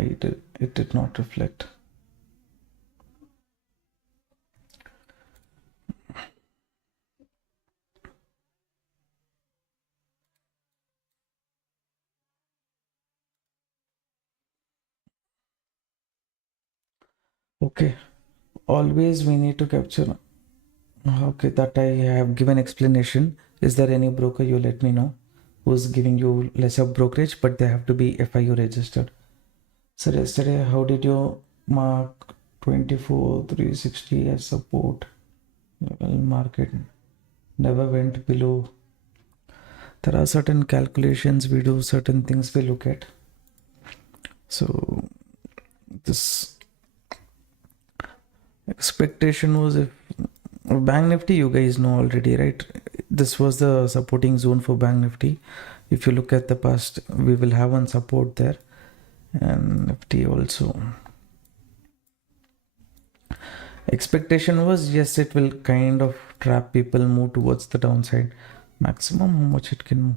why it did not reflect. Okay, always we need to capture. Okay, that I have given explanation. Is there any broker, you let me know, who's giving you lesser brokerage, but they have to be FIU registered. So yesterday, how did you mark 24,360 as support? Well, market never went below. There are certain calculations we do, certain things we look at. So this expectation was, if Bank Nifty, you guys know already, right? This was the supporting zone for Bank Nifty. If you look at the past, we will have one support there, and Nifty also. Expectation was, yes, it will kind of trap people, move towards the downside. Maximum how much it can move.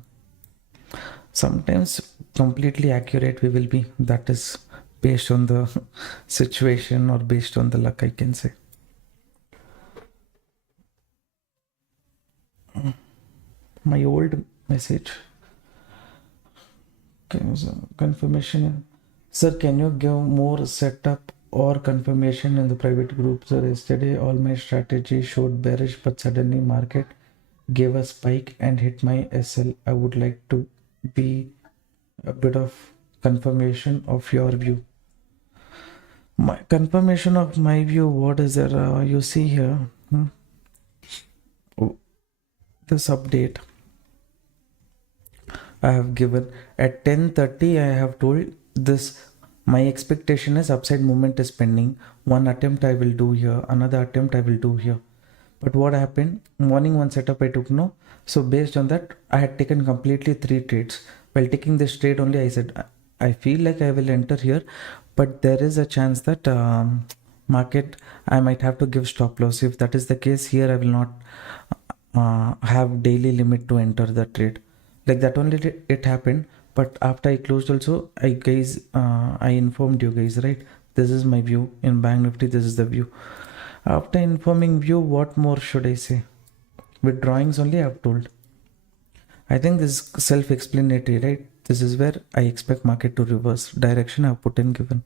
Sometimes completely accurate we will be. That is based on the situation or based on the luck, I can say. My old message. Okay, so confirmation. Sir, can you give more setup or confirmation in the private group? Sir, yesterday all my strategy showed bearish, but suddenly market gave a spike and hit my SL. I would like to be a bit of confirmation of your view. My confirmation of my view, what is there? You see here, this update I have given at 10:30. I have told this. My expectation is upside movement is pending. One attempt I will do here, another attempt I will do here. But what happened? Morning one setup I took no. So based on that, I had taken completely 3 trades. While taking this trade only, I said I feel like I will enter here, but there is a chance that market I might have to give stop loss. If that is the case, here I will not have daily limit to enter the trade. Like that only it happened. But after I closed also, I informed you guys, right? This is my view in Bank Nifty. This is the view. After informing view, what more should I say? With drawings only I have told. I think this is self-explanatory, right? This is where I expect market to reverse. Direction I have put in given.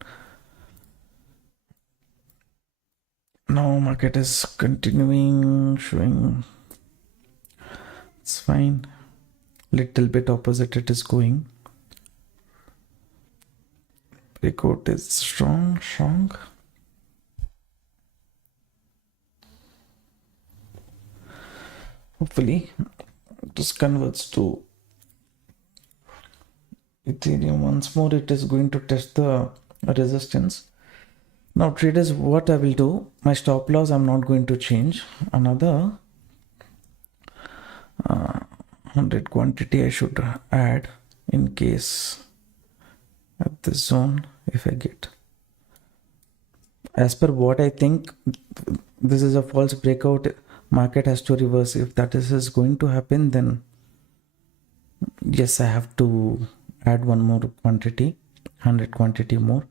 Now market is continuing showing. It's fine. Little bit opposite it is going. Breakout is strong. Hopefully this converts to Ethereum. Once more it is going to test the resistance. Now traders, what I will do, my stop loss I'm not going to change. Another 100 quantity I should add in case at this zone, if I get. As per what I think, this is a false breakout. Market has to reverse. If that is going to happen, then yes, I have to add one more quantity, 100 quantity more.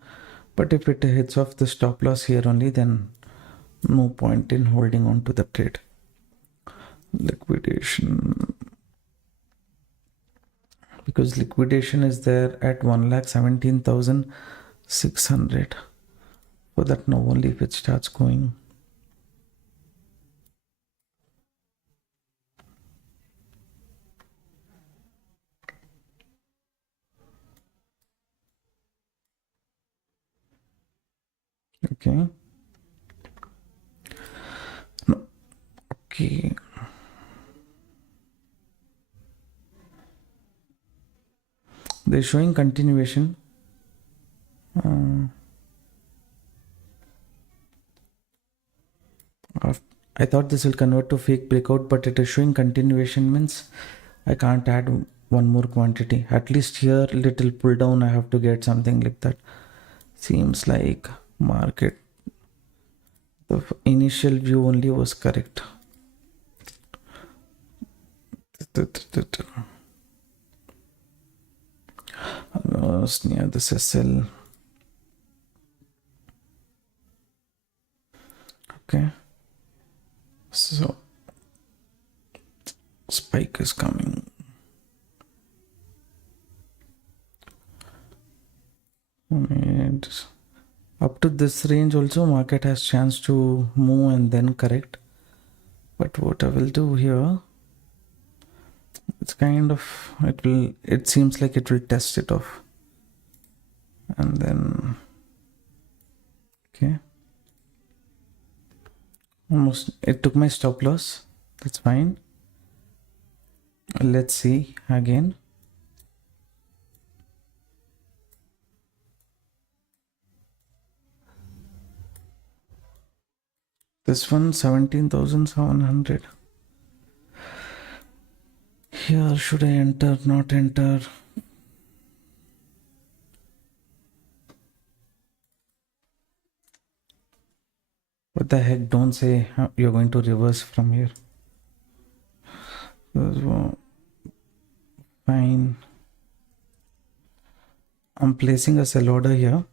But if it hits off the stop loss here only, then no point in holding on to the trade. Liquidation, because liquidation is there at 1,17,600. For that now only if it starts going. Okay. No. Okay. They're showing continuation. I thought this will convert to fake breakout, but it is showing continuation, means I can't add one more quantity. At least here little pull down I have to get something like that. Seems like market, the initial view only was correct. Almost near this SL. Okay, so spike is coming. And up to this range also market has chance to move and then correct. But what I will do here, it's kind of, it seems like it will test it off. And then, okay. Almost, it took my stop loss. That's fine. Let's see again. This one 17,700. Here should I enter, not enter? What the heck, don't say you're going to reverse from here. Fine. I'm placing a sell order here.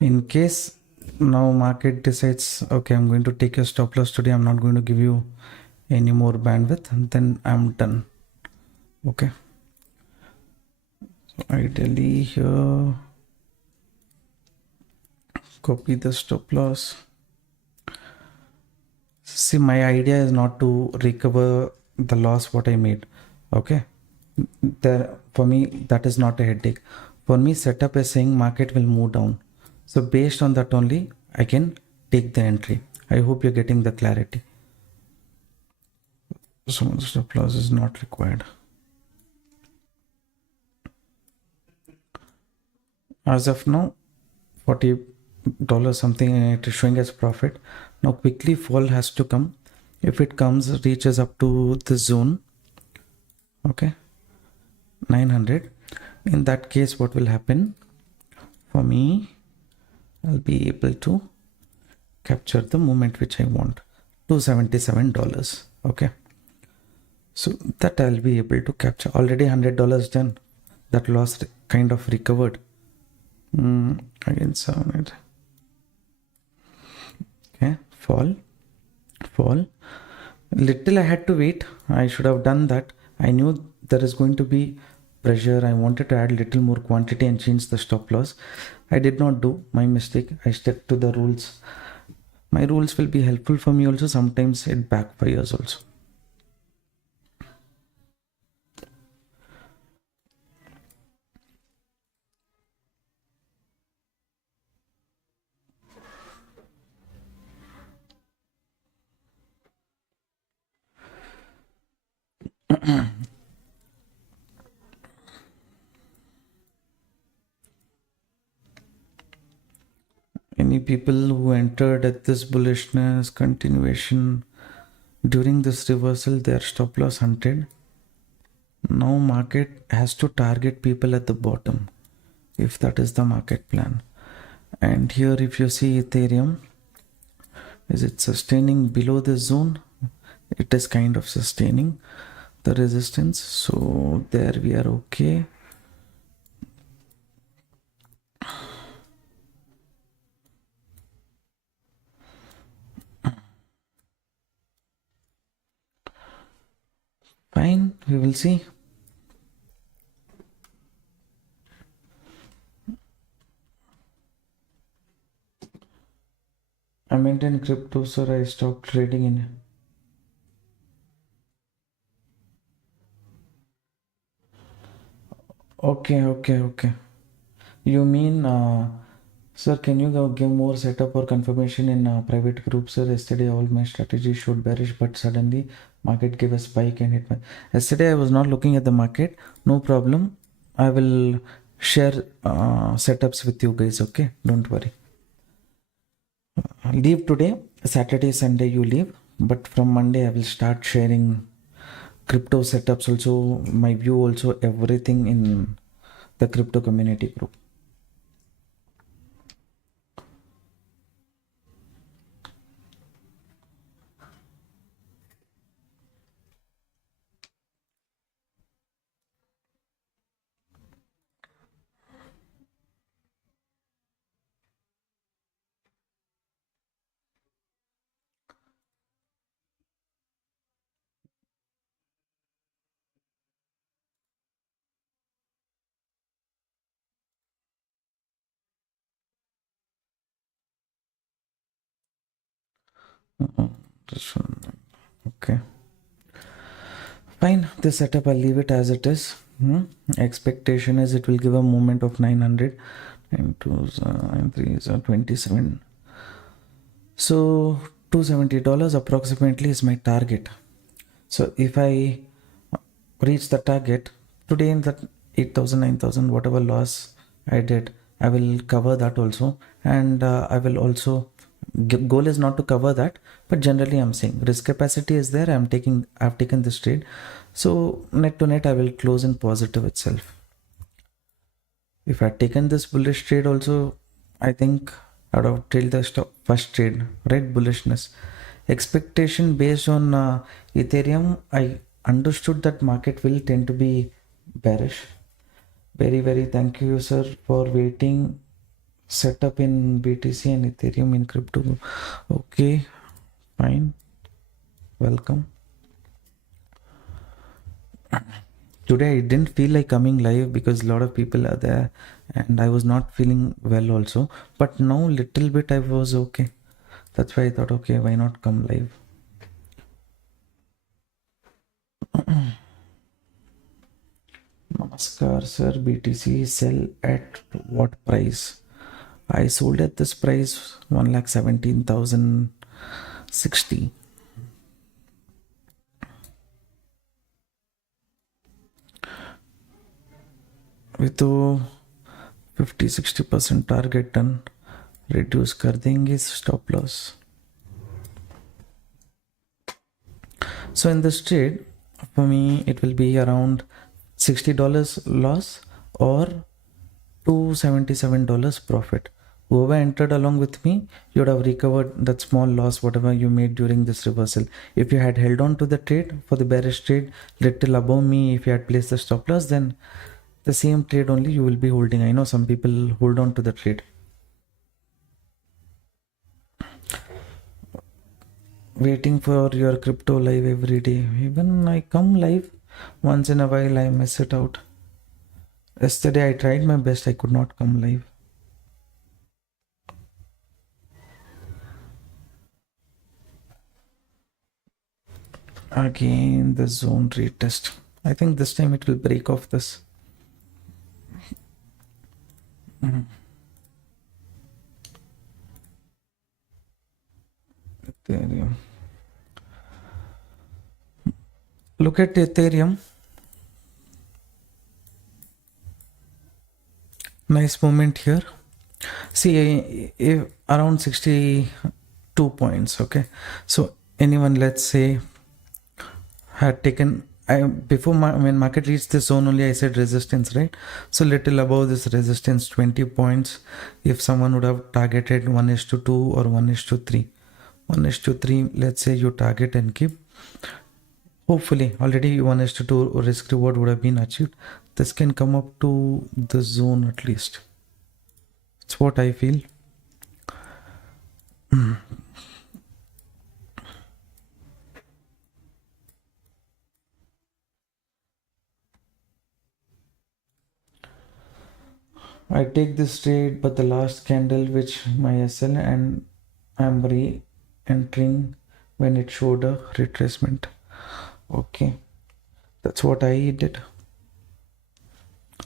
In case now market decides, okay, I'm going to take your stop loss today, I'm not going to give you any more bandwidth, and then I'm done. Okay. So ideally here, copy the stop loss. See, my idea is not to recover the loss what I made. Okay. For me, that is not a headache. For me, setup is saying market will move down. So based on that only, I can take the entry. I hope you're getting the clarity. So the stop loss is not required. As of now, $40 something, it is showing as profit. Now quickly fall has to come. If it comes, reaches up to the zone, okay, 900. In that case, what will happen? For me, I'll be able to capture the moment which I want, $277. Okay, so that I'll be able to capture. Already $100 done. That loss kind of recovered. Again 700. Okay, fall. Little I had to wait. I should have done that. I knew there is going to be pressure. I wanted to add little more quantity and change the stop loss. I did not do. My mistake. I stuck to the rules. My rules will be helpful for me also. Sometimes it backfires also. Any people who entered at this bullishness continuation during this reversal, their stop loss hunted. Now market has to target people at the bottom if that is the market plan. And here if you see Ethereum, is it sustaining below this zone? It is kind of sustaining the resistance, so there we are okay. Fine, we will see. I maintain crypto, sir. I stopped trading in. Okay. You mean, sir, can you give more setup or confirmation in private group, sir? Yesterday, all my strategies showed bearish, but suddenly market gave a spike and hit my. Yesterday, I was not looking at the market. No problem. I will share setups with you guys. Okay, don't worry. Leave today. Saturday, Sunday, you leave. But from Monday, I will start sharing crypto setups also, my view also, everything in the crypto community group. This one. Okay. Fine. This setup, I'll leave it as it is. Expectation is it will give a movement of 900. 9 2s, 9 3s are 27. So $270 approximately is my target. So if I reach the target today in that 8,000, 9,000, whatever loss I did, I will cover that also. And I will also, goal is not to cover that, but generally I'm saying risk capacity is there. I've taken this trade. So net to net, I will close in positive itself. If I had taken this bullish trade also, I think I would have trailed the first trade, right? Bullishness. Expectation based on Ethereum, I understood that market will tend to be bearish. Very, very thank you, sir, for waiting. Setup in BTC and Ethereum in crypto. Okay, fine. Welcome. Today I didn't feel like coming live because a lot of people are there and I was not feeling well also. But now little bit I was okay. That's why I thought, okay, why not come live? Namaskar, sir. BTC sell at what price? I sold at this price 1,17,060. with 50-60% target done reduce कर देंगे stop loss. So in this trade, for me, it will be around $60 loss or $277 profit. Whoever entered along with me, you would have recovered that small loss, whatever you made during this reversal. If you had held on to the trade for the bearish trade, little above me, if you had placed the stop loss, then the same trade only you will be holding. I know some people hold on to the trade. Waiting for your crypto live every day. Even I come live once in a while, I miss it out. Yesterday I tried my best, I could not come live. Again the zone retest. I think this time it will break off this. Ethereum. Look at Ethereum. Nice moment here. See, around 62 points. Okay, so anyone, let's say, had taken before when market reached this zone only, I said resistance, right? So little above this resistance, 20 points. If someone would have targeted 1:2 or 1:3, 1:3, let's say you target and keep. Hopefully already 1:2 risk reward would have been achieved. This can come up to the zone at least. It's what I feel. I take this trade, but the last candle which my SL, and I'm re-entering when it showed a retracement. Okay, that's what I did.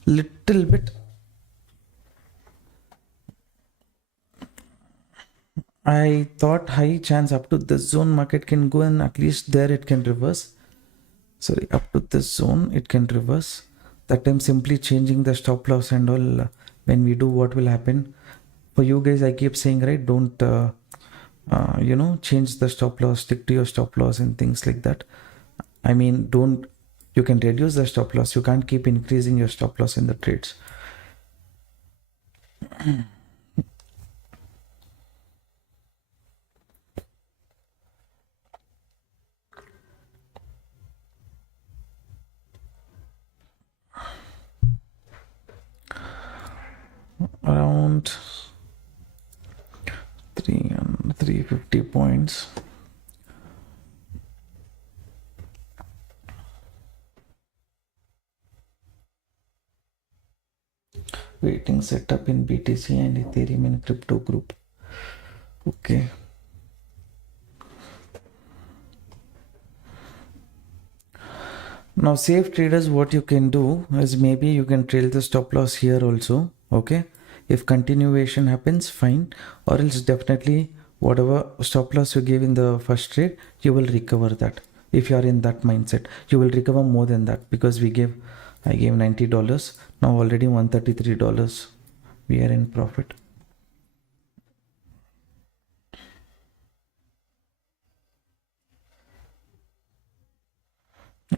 Little bit. I thought high chance up to this zone market can go, and at least there it can reverse. Sorry, up to this zone it can reverse. That time simply changing the stop loss and all. When we do, what will happen? For you guys, I keep saying, right, don't change the stop loss, stick to your stop loss and things like that. I mean, you can reduce the stop loss, you can't keep increasing your stop loss in the trades. Around 350 points. Waiting setup in BTC and Ethereum in crypto group. Okay. Now safe traders, what you can do is maybe you can trail the stop loss here also. Okay, if continuation happens, fine, or else definitely whatever stop loss you gave in the first trade, you will recover that. If you are in that mindset, you will recover more than that, because I gave $90, now already $133, we are in profit.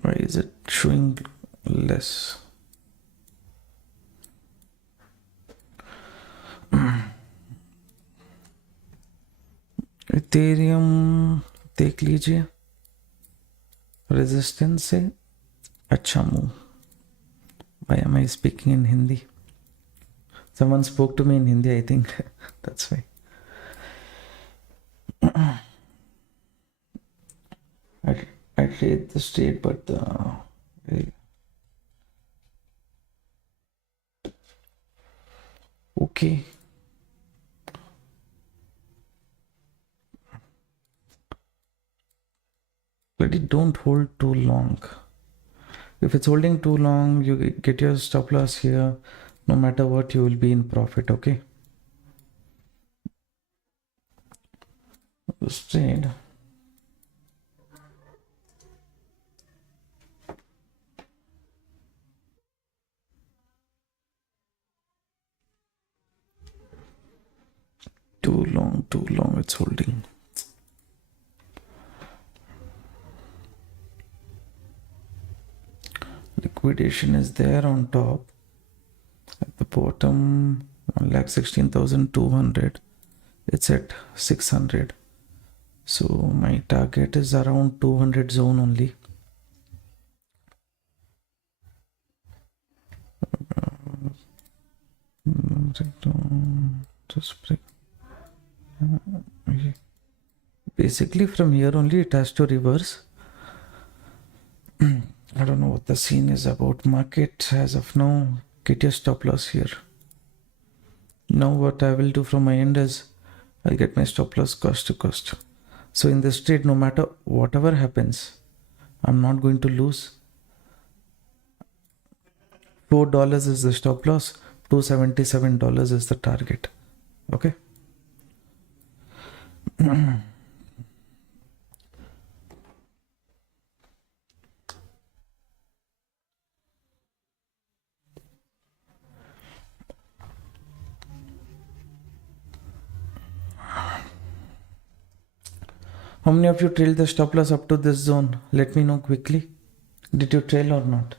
Why is it showing less? Ethereum देख लीजिए, resistance से अच्छा move. Why am I speaking in Hindi? Someone spoke to me in Hindi, I think. That's why. I trade the state, but okay. But it don't hold too long. If it's holding too long, you get your stop loss here. No matter what, you will be in profit. Okay. This trade. Too long it's holding. Liquidation is there on top. At the bottom, 1,16,200. It's at 600. So my target is around 200 zone only. Just break. Basically from here only it has to reverse. I don't know what the scene is about. Market as of now, get your stop loss here. Now what I will do from my end is I'll get my stop loss cost to cost. So in this trade, no matter whatever happens, I'm not going to lose. $4 is the stop loss, $277 is the target. Okay. How many of you trailed the stop loss up to this zone? Let me know quickly. Did you trail or not?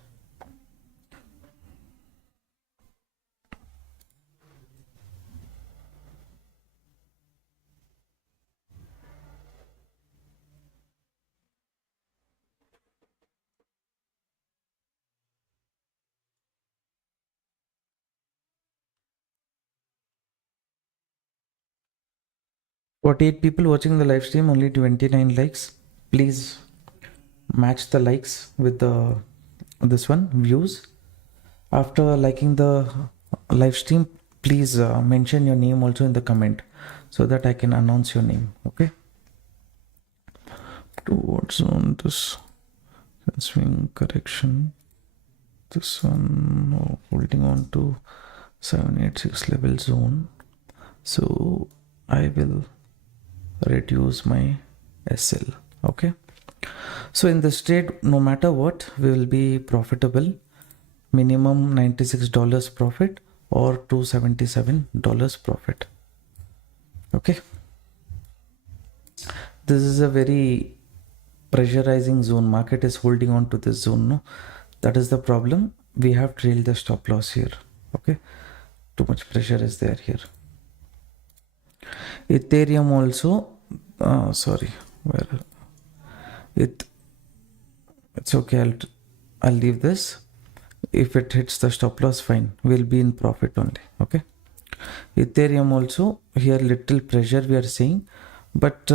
What 8 people watching the live stream, only 29 likes. Please match the likes with the this one views. After liking the live stream, please mention your name also in the comment so that I can announce your name. Okay. Towards on this swing correction. This one holding on to 786 level zone. So I will reduce my SL. Okay. So in this trade, no matter what, we will be profitable. Minimum $96 profit or $277 profit. Okay. This is a very pressurizing zone. Market is holding on to this zone. No, that is the problem. We have trailed the stop loss here. Okay. Too much pressure is there here. Ethereum also. Sorry. Where it's okay. I'll leave this. If it hits the stop loss, fine, we'll be in profit only. Okay. Ethereum also, here little pressure we are seeing, but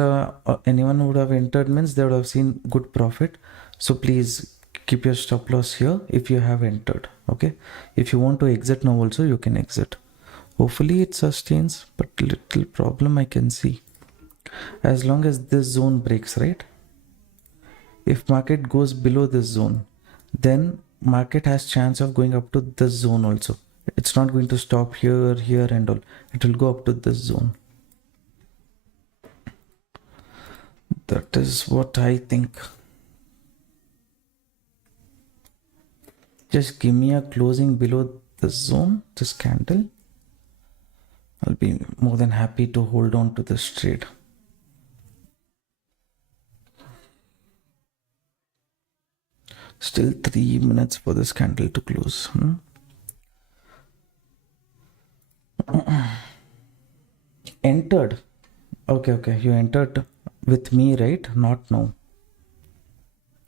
anyone who would have entered means they would have seen good profit. So please keep your stop loss here if you have entered. Okay. If you want to exit now also, you can exit. Hopefully it sustains, but little problem I can see. As long as this zone breaks, right? If market goes below this zone, then market has chance of going up to this zone also. It's not going to stop here and all. It will go up to this zone. That is what I think. Just give me a closing below this zone, this candle. I'll be more than happy to hold on to this trade. Still 3 minutes for this candle to close. Entered. Okay. You entered with me, right? Not now.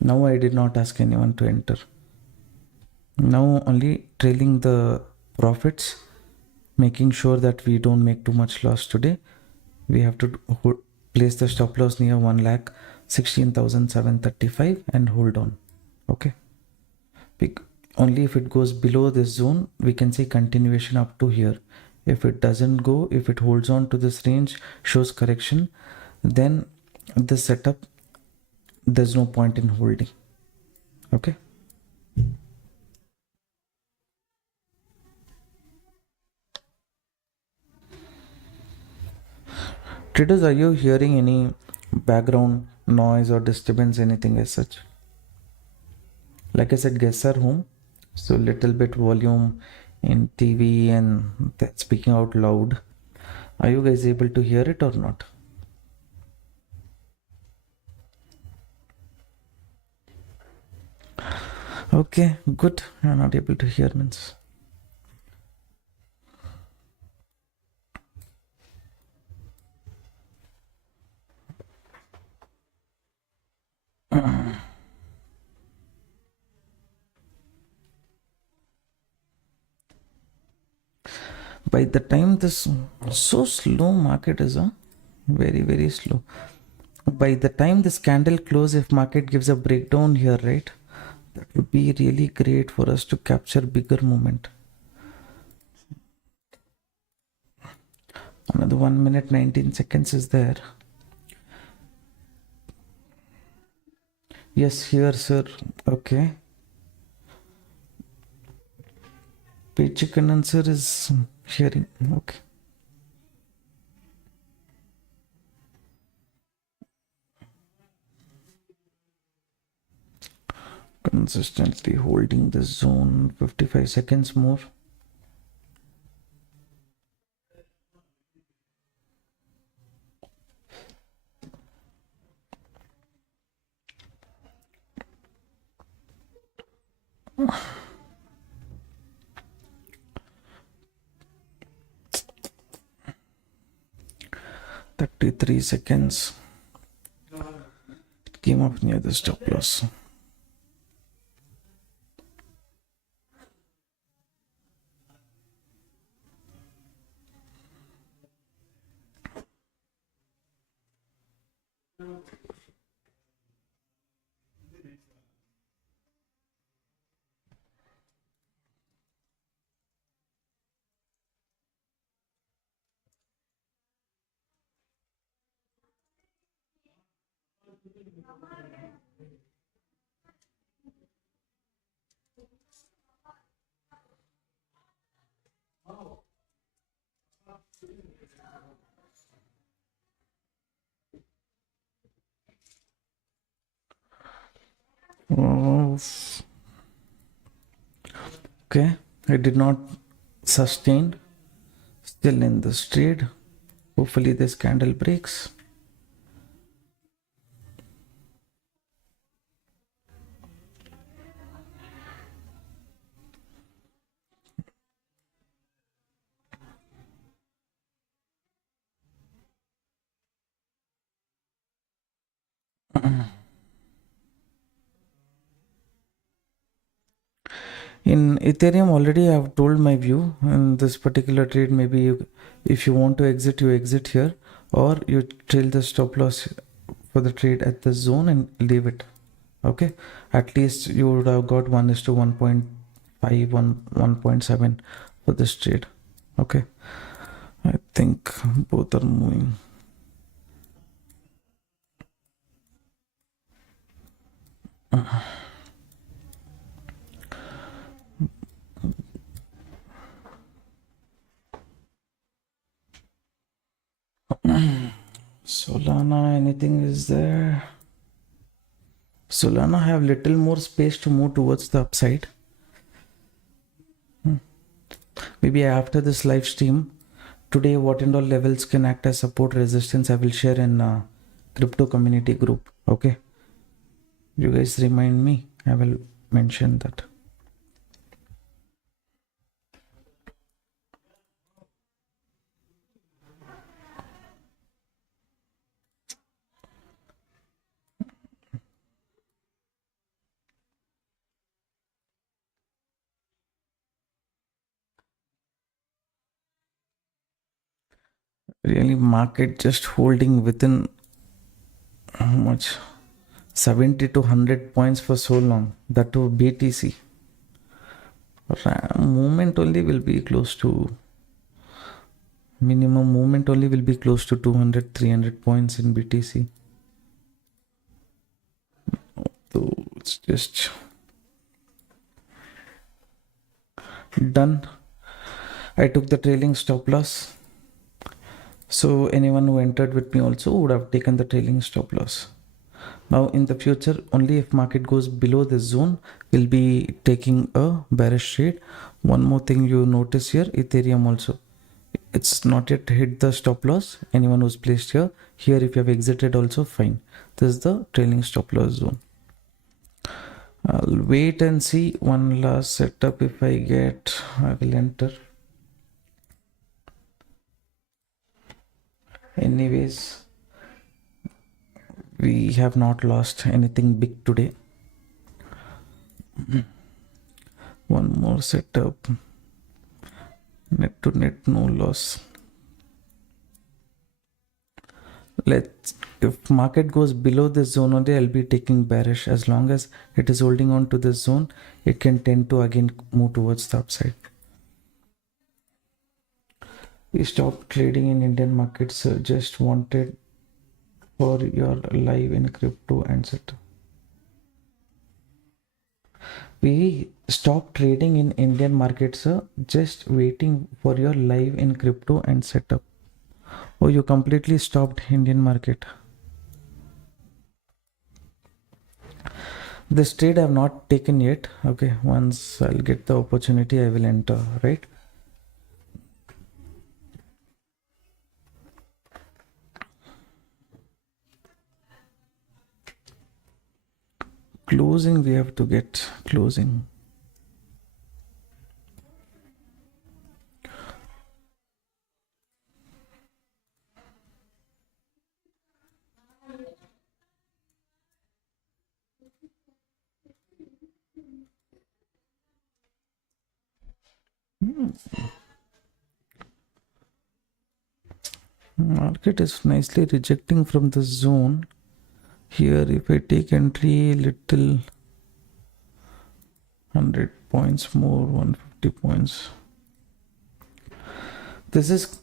Now I did not ask anyone to enter. Now only trailing the profits, making sure that we don't make too much loss today. We have to place the stop loss near 1,16,735 and hold on. Okay. Only if it goes below this zone, we can see continuation up to here. If it doesn't go, if it holds on to this range, shows correction, then this setup, there's no point in holding. Okay. Traders, are you hearing any background noise or disturbance, anything as such? Like I said, guests are home, so little bit volume in TV and that's speaking out loud. Are you guys able to hear it or not? Okay, good. You're not able to hear means. By the time this so slow market is very slow. By the time this candle close, if market gives a breakdown here, right, that would be really great for us to capture bigger movement. Another 1 minute 19 seconds is there. Yes, here, sir. Okay. Paycheck and answer is hearing. Okay. Consistently holding the zone. 55 seconds more. Thirty-three seconds. It came up near the stop loss. Okay, I did not sustain. Still in this trade. Hopefully this candle breaks. In Ethereum already I have told my view in this particular trade. Maybe if you want to exit, you exit here, or you trail the stop loss for the trade at the zone and leave it. Okay, at least you would have got 1:1.5, 1.7 for this trade. Okay, I think both are moving. Solana, anything is there? Solana have little more space to move towards the upside. Maybe after this live stream today, what and all levels can act as support resistance, I will share in crypto community group. Okay, you guys remind me, I will mention that. Really, market just holding within how much, 70 to 100 points for so long, that to BTC. Movement only will be close to, minimum movement only will be close to 200-300 points in BTC. So it's just done. I took the trailing stop loss. So anyone who entered with me also would have taken the trailing stop loss. Now in the future, only if market goes below this zone, we'll be taking a bearish trade. One more thing you notice here, Ethereum also. It's not yet hit the stop loss. Anyone who's placed here, if you have exited also, fine. This is the trailing stop loss zone. I'll wait and see one last setup. If I get, I will enter. Anyways, we have not lost anything big today. One more setup. Net to net, no loss. If market goes below this zone only, I'll be taking bearish. As long as it is holding on to this zone, it can tend to again move towards the upside. We stopped trading in Indian markets. Just wanted for your live in crypto and setup. We stopped trading in Indian markets. Just waiting for your live in crypto and setup. Oh, you completely stopped Indian market. This trade I have not taken yet. Okay, once I'll get the opportunity, I will enter, right? Closing, we have to get closing. Market is nicely rejecting from the zone. Here, if I take entry, little 100 points more, 150 points. This is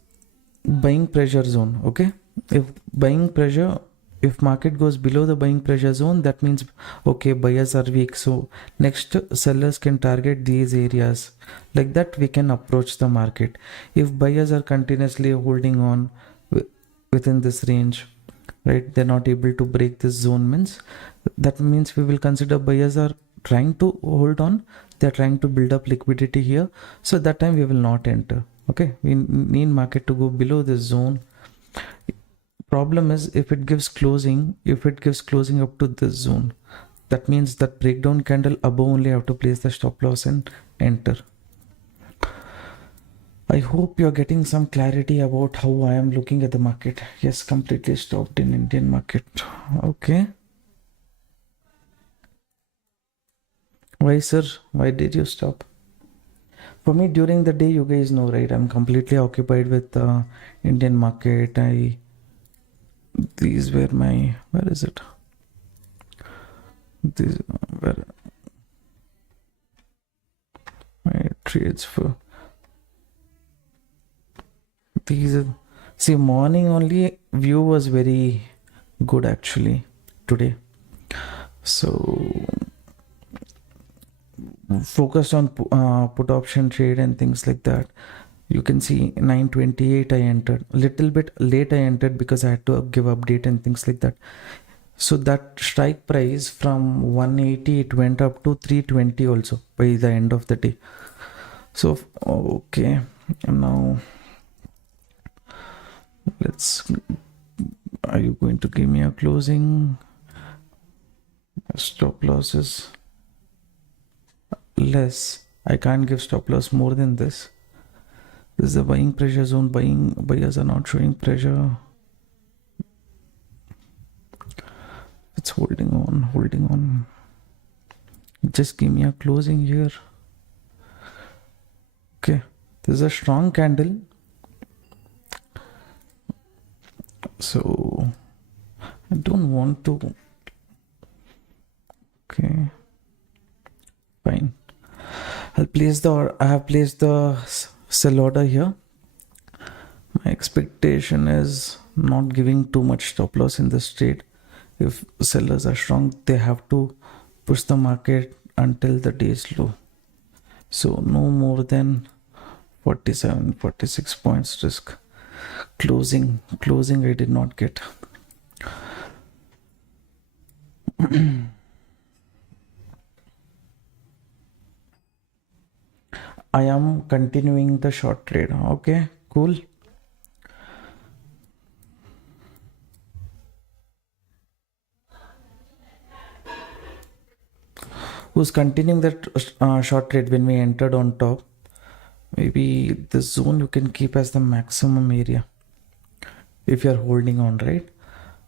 buying pressure zone. Okay, if buying pressure, if market goes below the buying pressure zone, that means okay, buyers are weak, so next sellers can target these areas. Like that we can approach the market. If buyers are continuously holding on within this range, right, they're not able to break this zone, means that means we will consider buyers are trying to hold on, they're trying to build up liquidity here, so that time we will not enter. Okay, we need market to go below this zone. Problem is, if it gives closing up to this zone, that means that breakdown candle above only have to place the stop loss and enter. I hope you're getting some clarity about how I am looking at the market. Yes, completely stopped in Indian market. Okay. Why, sir? Why did you stop? For me, during the day, you guys know, right? I'm completely occupied with Indian market. These were my, where is it? These were my trades for. These, see, morning only view was very good actually today. So focused on put option trade and things like that. You can see 928 I entered. A little bit late I entered because I had to give update and things like that. So that strike price from 180 it went up to 320 also by the end of the day. So okay, now let's, are you going to give me a closing? Stop losses less. I can't give stop loss more than this. This is the buying pressure zone. Buyers are not showing pressure. It's holding on. Just give me a closing here. Okay, this is a strong candle. So I don't want to. Okay, fine. I have placed the sell order here. My expectation is not giving too much stop loss in this trade. If sellers are strong, they have to push the market until the day is low. So no more than 46 points risk. Closing I did not get. I am continuing the short trade. Okay, cool. Who's continuing that short trade when we entered on top? Maybe the zone you can keep as the maximum area if you're holding on, right?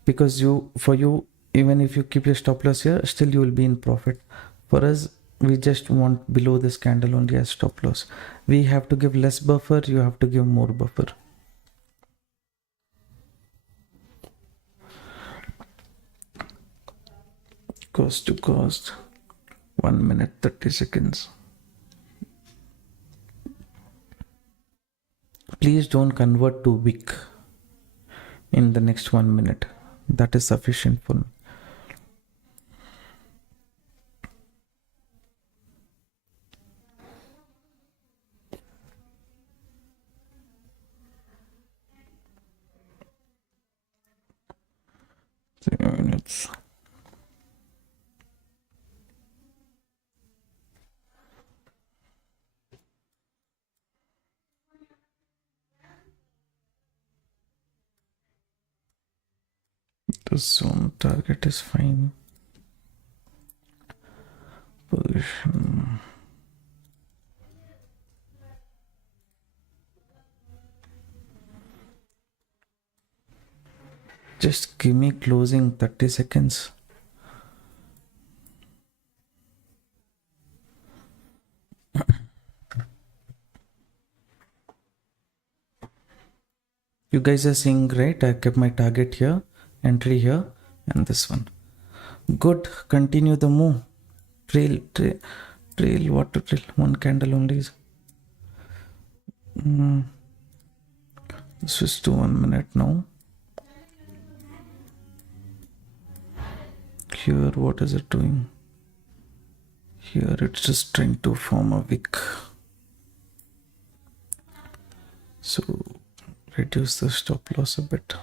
Because for you, even if you keep your stop loss here, still you will be in profit. For us, we just want below this candle only as stop loss. We have to give less buffer, you have to give more buffer. Cost to cost, 1 minute 30 seconds. Please don't convert to wick in the next 1 minute. That is sufficient for me. Minutes. The zone target is fine. Position. Just give me closing 30 seconds. You guys are seeing, right? I kept my target here, entry here, and this one. Good. Continue the move. Trail. What to trail? One candle only is. Switch to 1 minute now. Here, what is it doing? Here, it's just trying to form a wick. So, reduce the stop loss a bit.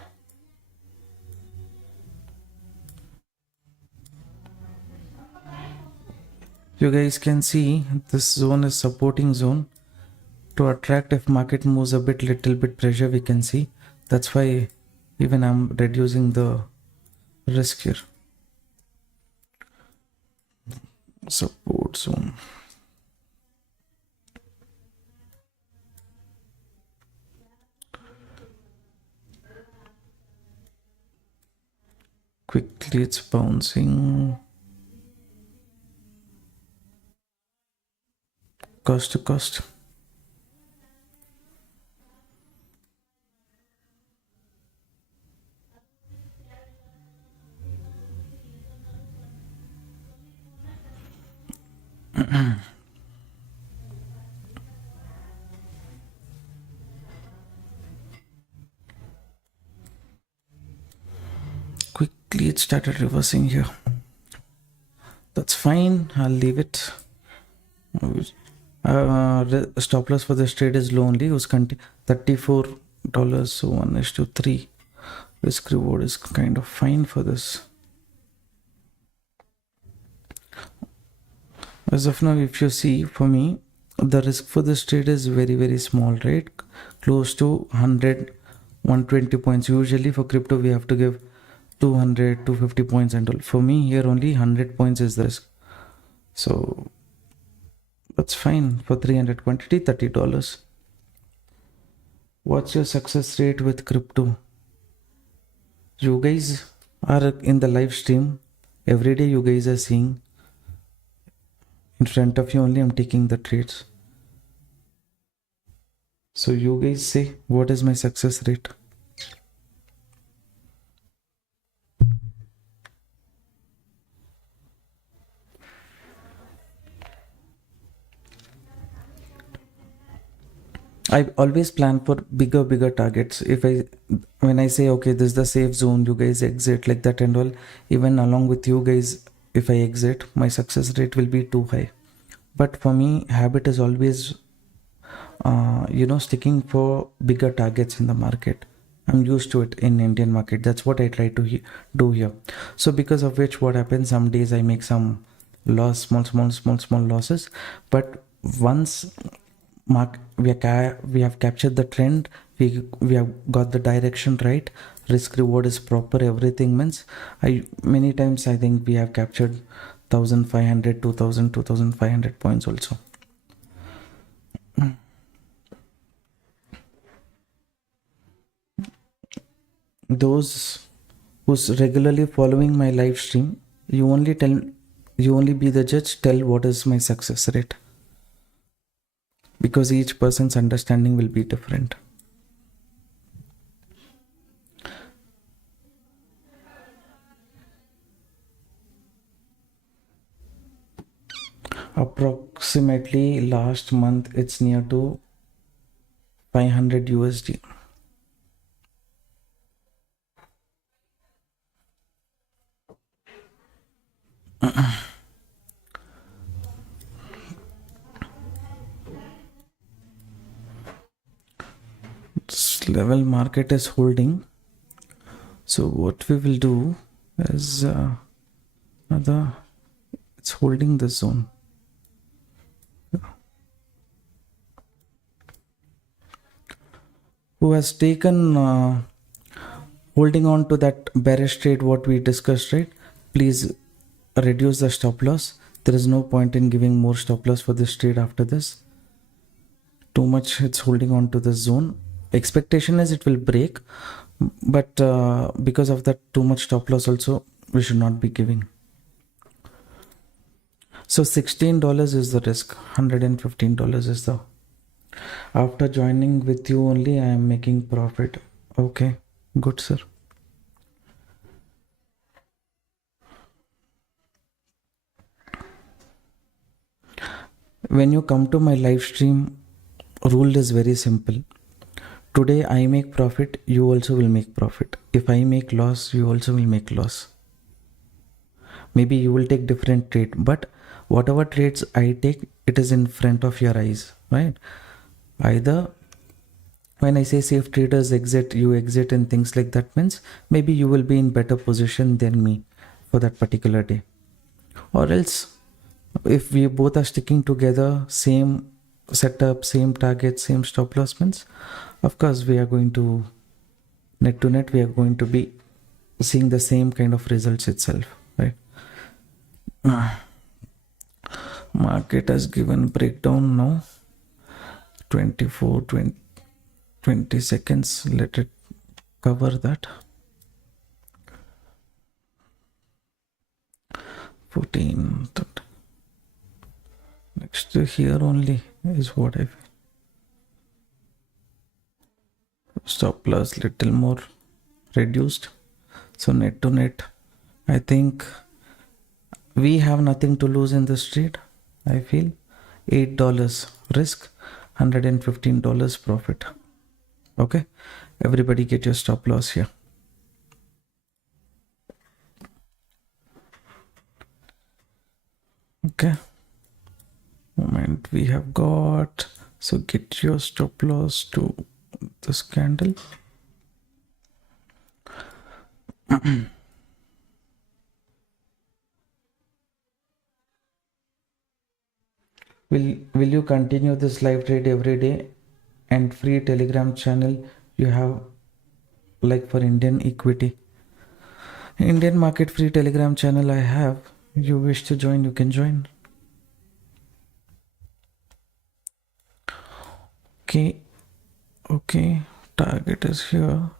You guys can see this zone is supporting zone. To attract, if market moves a little bit pressure, we can see. That's why even I'm reducing the risk here. Support zone. Quickly it's bouncing. Cost to cost. Quickly it started reversing here. That's fine. I'll leave it. Stop loss for this trade is low only. It was $34, so 1:3. Risk reward is kind of fine for this. As of now, if you see, for me, the risk for this trade is very, very small, right? Close to 100, 120 points. Usually for crypto, we have to give 200, 250 points and all. For me, here only 100 points is the risk. So that's fine. For 300 quantity, $30. What's your success rate with crypto? You guys are in the live stream. Every day you guys are seeing. In front of you only I'm taking the trades. So you guys say, what is my success rate? I always plan for bigger targets. When I say, okay, this is the safe zone, you guys exit like that and all, even along with you guys, if I exit, my success rate will be too high. But for me, habit is always, sticking for bigger targets in the market. I'm used to it in Indian market. That's what I try to do here. So because of which, what happens, some days I make some loss, small losses. But once we have captured the trend, we have got the direction right, risk reward is proper, everything means many times I think we have captured 1500, 2000, 2500 points also. Those who's regularly following my live stream, you only be the judge, tell what is my success rate, because each person's understanding will be different. Approximately last month it's near to 500 USD. This level market is holding, so what we will do is it's holding this zone. Who has taken holding on to that bearish trade what we discussed, right? Please reduce the stop loss. There is no point in giving more stop loss for this trade after this. Too much it's holding on to this zone. Expectation is it will break, but because of that too much stop loss also we should not be giving. So $16 is the risk, $115 is the. After joining with you only I am making profit. Okay, good sir. When you come to my live stream, rule is very simple. Today I make profit, you also will make profit. If I make loss, you also will make loss. Maybe you will take different trade, but whatever trades I take, it is in front of your eyes, right? Either when I say safe traders exit, you exit and things like that, means maybe you will be in better position than me for that particular day. Or else if we both are sticking together, same setup, same target, same stop loss, means of course we are going to net to net, we are going to be seeing the same kind of results itself, right? Market has given breakdown now. 20 seconds, let it cover that. 14. Next here only is what I feel. Stop loss little more reduced, so net to net I think we have nothing to lose in this trade. I feel $8 risk, $115 profit. Okay, everybody get your stop loss here. Okay, moment we have got. So get your stop loss to this candle. Will you continue this live trade every day? And free Telegram channel you have, like for Indian equity, Indian market free Telegram channel I have. You wish to join, you can join. Okay, target is here.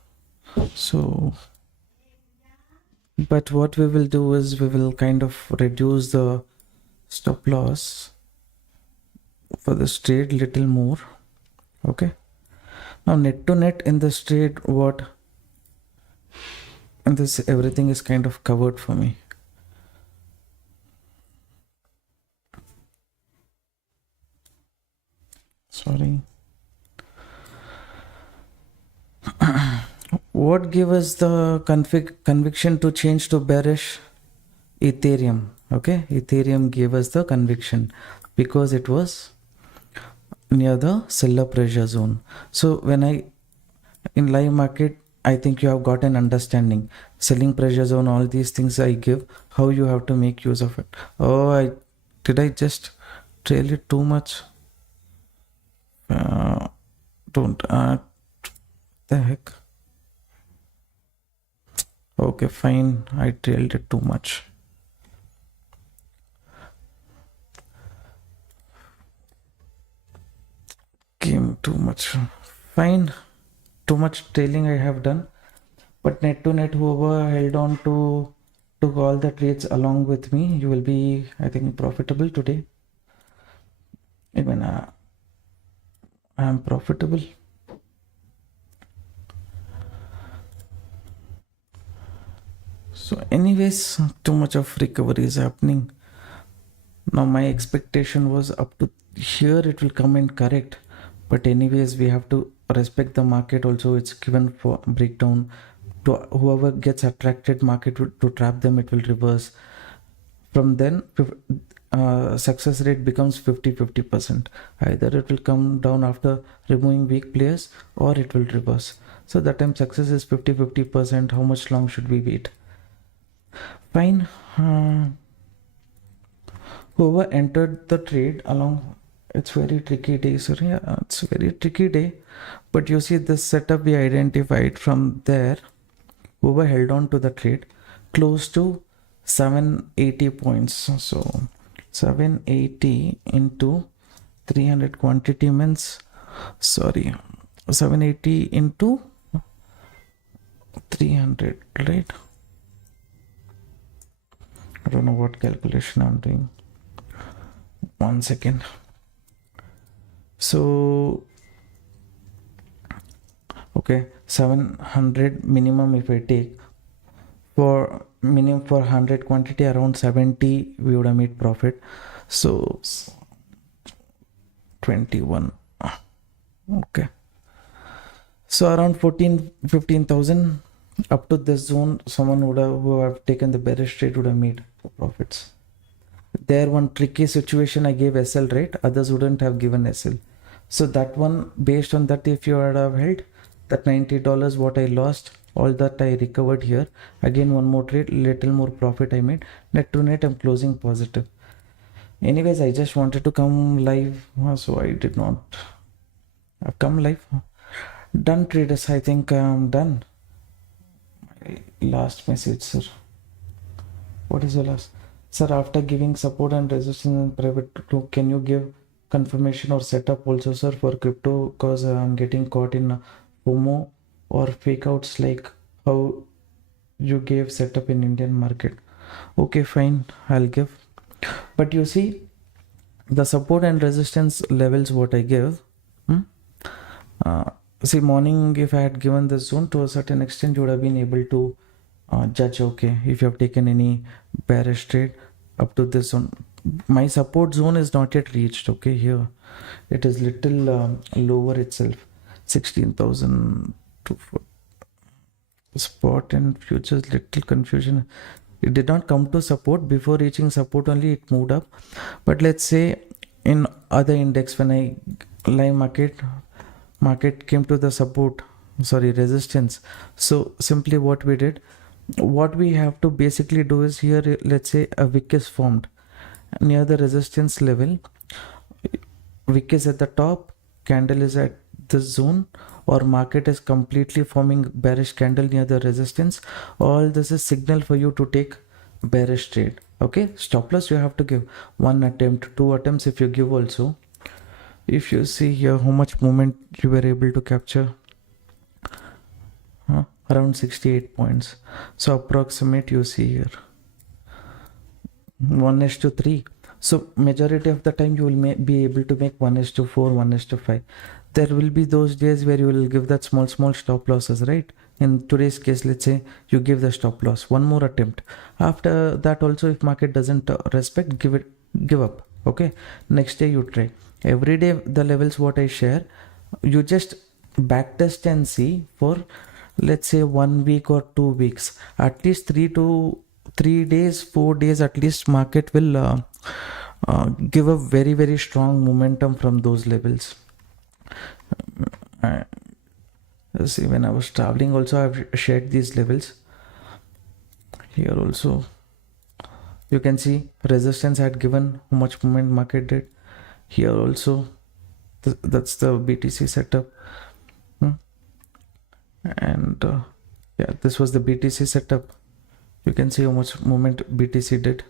So but what we will do is we will kind of reduce the stop loss for this trade little more. Okay, now net to net in this trade, what, and this everything is kind of covered for me. Sorry. What gave us the conviction to change to bearish? Ethereum. Okay, Ethereum gave us the conviction because it was near the seller pressure zone. So when in live market, I think you have got an understanding. Selling pressure zone, all these things I give, how you have to make use of it. Oh, did I just trail it too much? Don't. The heck. Okay, fine. I trailed it too much. Came too much. Fine. Too much trailing I have done. But net to net, whoever held on to took all the trades along with me, you will be, I think, profitable today. Even I am profitable. So anyways, too much of recovery is happening. Now my expectation was up to here it will come and correct. But anyways, we have to respect the market also. It's given for breakdown. To whoever gets attracted market to trap them, it will reverse. From then success rate becomes 50-50%. Either it will come down after removing weak players or it will reverse. So that time success is 50-50%. How much long should we wait? Fine. Whoever entered the trade along, it's very tricky day. Sorry, it's very tricky day. But you see this setup we identified from there. Whoever held on to the trade close to 780 points. So 780 into 300 quantity means, sorry, 780 into 300, right? I don't know what calculation I'm doing. 1 second. So okay, 700 minimum if I take, for minimum for 100 quantity around 70 we would have made profit. So 21. Okay, so around 15,000 up to this zone, someone who have taken the bearish trade would have made profits. There one tricky situation, I gave SL, right? Others wouldn't have given SL. So that one, based on that, if you had have held that $90 what I lost, all that I recovered here. Again one more trade, little more profit I made. Net to net I'm closing positive. Anyways, I just wanted to come live, so I did not come live. Done traders, I think I'm done. Last message, sir. What is your last? Sir, after giving support and resistance in private, can you give confirmation or setup also, sir, for crypto? Because I'm getting caught in FOMO or fake outs like how you gave setup in Indian market. Okay, fine, I'll give. But you see, the support and resistance levels what I give. See, morning, if I had given the zone to a certain extent, you would have been able to judge, okay, if you have taken any bearish trade up to this zone. My support zone is not yet reached. Okay, here it is little lower itself, 16,000 to spot and futures, little confusion. It did not come to support. Before reaching support only it moved up. But let's say in other index, when I live market came to the support, sorry, resistance. So simply what we did, what we have to basically do is here, let's say a wick is formed near the resistance level. Wick is at the top, candle is at this zone, or market is completely forming bearish candle near the resistance. All this is signal for you to take bearish trade. Okay, stop loss you have to give 1 attempt, 2 attempts if you give also. If you see here how much movement you were able to capture, around 68 points. So approximate, you see here 1:3. So majority of the time you will be able to make 1:4, 1:5. There will be those days where you will give that small stop losses, right? In today's case, let's say you give the stop loss, one more attempt. After that also, if market doesn't respect, give up. Okay, next day you try. Every day the levels what I share, you just backtest and see for, let's say, 1 week or 2 weeks, at least 3 days, 4 days at least, market will give a very strong momentum from those levels. See, when I was traveling also, I've shared these levels. Here also you can see resistance had given how much movement market did. Here also that's the BTC setup. And yeah, this was the BTC setup. You can see how much movement BTC did.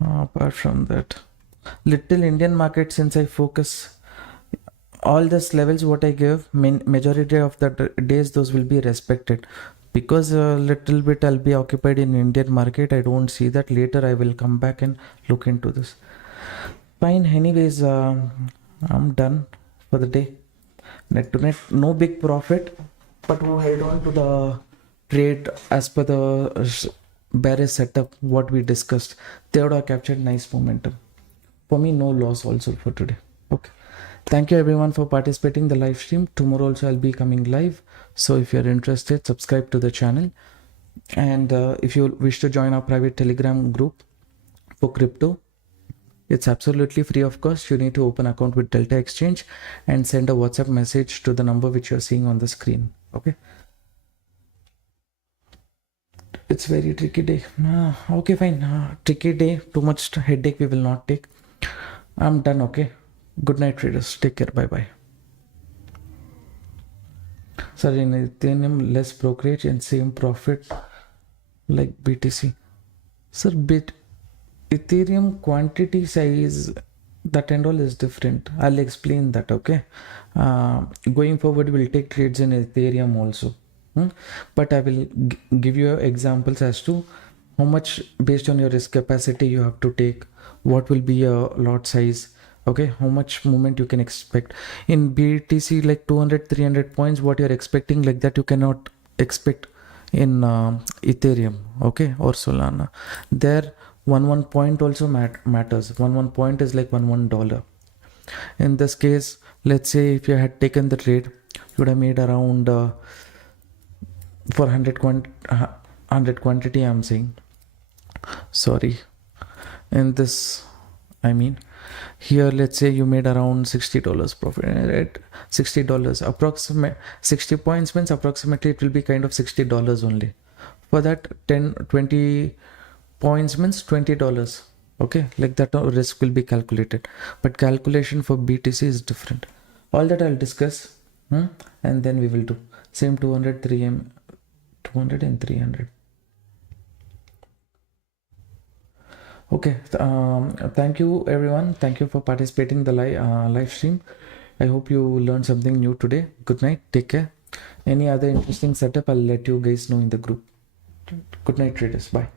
Apart from that, little Indian market, since I focus all these levels what I give, majority of the days those will be respected, because a little bit I'll be occupied in Indian market. I don't see that. Later I will come back and look into this. Fine, anyways, I'm done for the day. Net to net, no big profit, but who held on to the trade as per the bearish setup what we discussed. They would have captured nice momentum. For me, no loss also for today. Okay, thank you everyone for participating in the live stream. Tomorrow also I'll be coming live, so if you're interested, subscribe to the channel. And if you wish to join our private Telegram group for crypto, it's absolutely free of cost. You need to open account with Delta Exchange and send a WhatsApp message to the number which you're seeing on the screen. Okay, it's very tricky day. Okay, fine. Tricky day, too much headache we will not take. I'm done. Okay, good night traders, take care, bye bye. Sorry, in Ethereum less brokerage and same profit like BTC. Sir, Ethereum quantity size, that and all is different. I'll explain that. Okay, going forward we'll take trades in Ethereum also. But I will give you examples as to how much, based on your risk capacity, you have to take, what will be a lot size. Okay, how much movement you can expect in BTC, like 200-300 points what you're expecting, like that you cannot expect in Ethereum, okay, or Solana. There one point also matters. One point is like $1. In this case, let's say if you had taken the trade, you would have made around for 100 quantity, I'm saying, sorry, in this, I mean, here let's say you made around $60 profit, right? $60 approximate, 60 points means approximately it will be kind of $60 only. For that 10-20 points means $20. Okay, like that risk will be calculated, but calculation for BTC is different. All that I'll discuss, and then we will do same 200 and 300. Okay, thank you everyone. Thank you for participating in the live stream. I hope you learned something new today. Good night, take care. Any other interesting setup, I'll let you guys know in the group. Good night traders, bye.